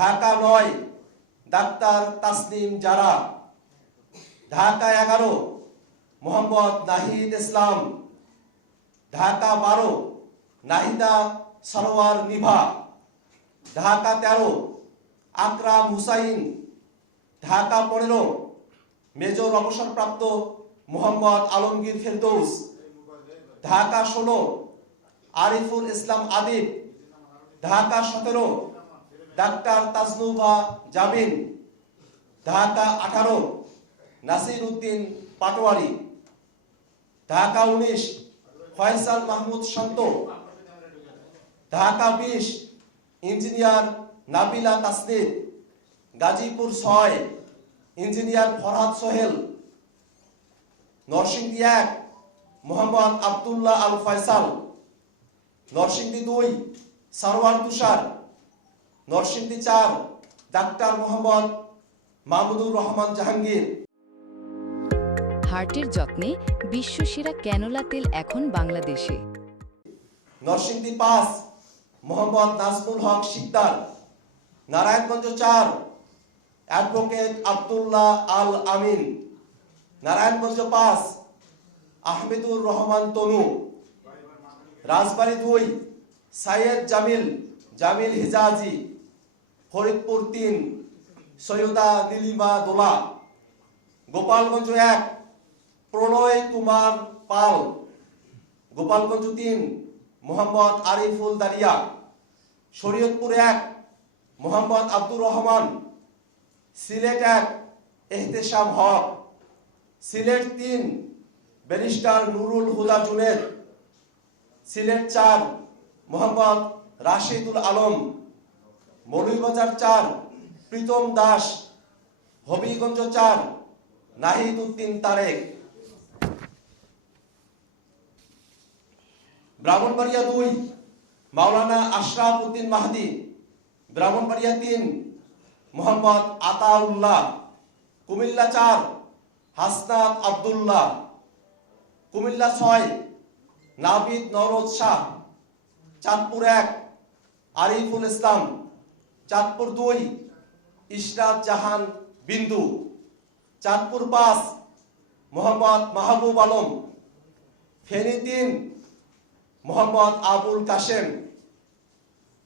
Dhaka 9 doctor Tasnim জারা। ঢাকা 11 মোহাম্মদ নাহিদ ইসলাম। ঢাকা 12 নাহিদা সরোয়ার নিভা। ঢাকা 13 আকরাম Hussain. Dhaka 15 major অবসরপ্রাপ্ত Mohammad Alamgir Ferdous. Dhaka 16 Ariful Islam Adib. Dhaka 17 doctor Tajnuva জামিন। ঢাকা 18 নাসির উদ্দিন পাটোয়ারি। ঢাকা 19 ফয়সাল মাহমুদ শান্ত। Dhaka 20 engineer Nabila Tasnid. Gazipur 6 engineer Farhad Sohel. Narsingdi 1 Mohammad Abdullah Al Faisal. Narsingdi 2 Sarwar তুষার। Narsingdi 4 doctor Mohammad Mahmudur Rahman Jahangir. হার্টের যত্নে বিশ্বসেরা ক্যানোলা তেল এখন বাংলাদেশে। নরসিংদী 5 মোহাম্মদ নাজমুল হক শিকদার। নারায়ণগঞ্জ 4 অ্যাডভোকেট আব্দুল্লাহ আল আমিন। নারায়ণগঞ্জ 5 আহমেদুর রহমান তনু। রাজবাড়ী 2 সাইয়েদ জামিল হিজাজি। ফরিদপুর 3 সৈয়দা নীলিমা দোলা। গোপালগঞ্জ 1 প্রণয় কুমার পাল। গোপালগঞ্জ 3 মোহাম্মদ আরিফুল দারিয়া। শরীয়তপুর 1 মোহাম্মদ আব্দুর রহমান। সিলেট 1 এহতেশাম হক। সিলেট 3 ব্যারিস্টার নুরুল হুদা জুনেদ। সিলেট 4 মোহাম্মদ রাশিদুল আলম। মৌলভীবাজার 4 প্রীতম দাস। হবিগঞ্জ 4 নাহিদ উদ্দিন তারেক। ব্রাহ্মণবাড়িয়া 2 মাওলানা আশরাফ উদ্দিন মাহদি। ব্রাহ্মণবাড়িয়া 3 মোহাম্মদ আতাউল্লাহ। কুমিল্লা 4 হাসনাত আব্দুল্লাহ। কুমিল্লা 6 নাবিদ নওরোজ শাহ। চাঁদপুর 1 আরিফুল ইসলাম। চাঁদপুর 2 ইশরাত জাহান বিন্দু। চাঁদপুর 5 মোহাম্মদ মাহবুব আলম। ফেনী 3 মোহাম্মদ আবুল কাশেম।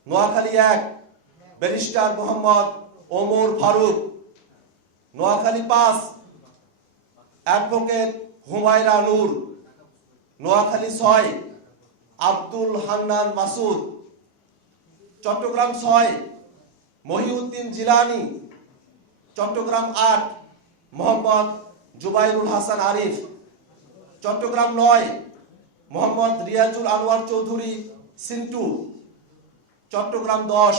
নোয়াখালী 1 ব্যারিস্টার মোহাম্মদ ওমর ফারুক। নোয়াখালী 5 অ্যাডভোকেট হুমায়রা নূর। নোয়াখালী 6 আব্দুল হান্নান মাসুদ। চট্টগ্রাম 6 মহিউদ্দিন জিলানি। চট্টগ্রাম 8 মোহাম্মদ জুবাইরুল হাসান আরিফ। চট্টগ্রাম 9 মোহাম্মদ রিয়াজুল আনোয়ার চৌধুরী সিন্টু। চট্টগ্রাম 10